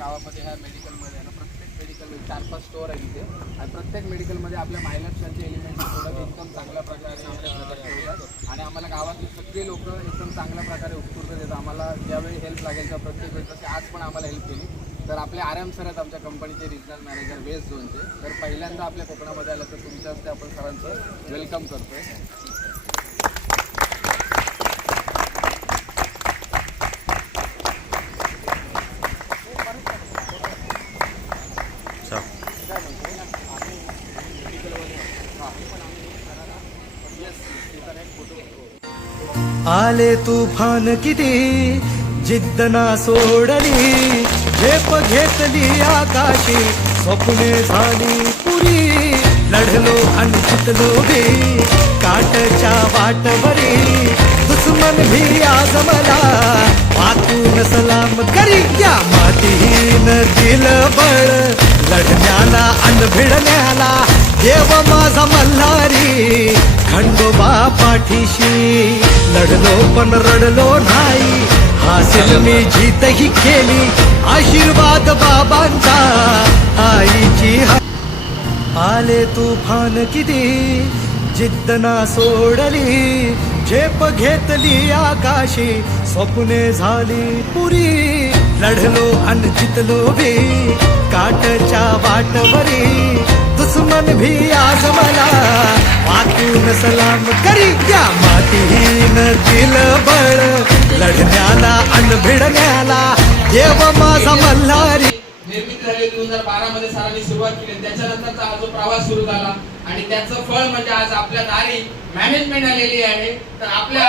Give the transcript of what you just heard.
गावामध्ये ह्या मेडिकलमध्ये ना प्रत्येक मेडिकलमध्ये 4-5 स्टोअर आहे तिथे आणि प्रत्येक मेडिकलमध्ये आपल्या महाराष्ट्राचे एलिमेंट्स प्रोडक्ट एकदम चांगल्या प्रकारे ठेवतात आणि आम्हाला गावातले सगळे लोक एकदम चांगल्या प्रकारे उत्स्फूर्त देतात. आम्हाला ज्यावेळी हेल्प लागेल त्या प्रत्येक वेळेस तसे आज पण आम्हाला हेल्प केली. तर आपले आराम सर आहेत आमच्या कंपनीचे रिजनल मॅनेजर वेस्ट झोनचे. तर पहिल्यांदा आपल्या कोकणामध्ये आलं तर तुमच्या हस्ते आपण सरांचं वेलकम करतोय. आले तुफान किती जिद्द ना सोडली, झेप घेतली आकाशी, स्वप्ने झाली पुरी, लढलो आणि जितलो बी काटच्या वाटवरी, दुश्मन भी आज मला वाटून सलाम करी, या मातीहीन दिल बळ लढण्याला अन भिडण्याला, देव माझा मल्हारी खंडोबा पाठीशी, लढलो पण रडलो नाही, हासिल मी जीतही केली, आशीर्वाद बाबांचा आईची. आले तुफान किती जिद्द ना सोडली, झेप घेतली आकाशी, स्वप्ने झाली पुरी, लढलो अन जितलो बी काटच्या वाटवरी, दुश्मन भी आज मला वाटून सलाम करी, त्या मातीहीन दिल बळ लढण्याला अन भिडण्याला, देव माझा मल्हारी. निर्मिती झाली 2012 मध्ये सरांनी सुरुवात केली. त्याच्यानंतरचा हा जो प्रवास सुरू झाला आणि त्याचं फळ म्हणजे आज आपल्या दारी मॅनेजमेंट आलेली आहे. तर आपल्या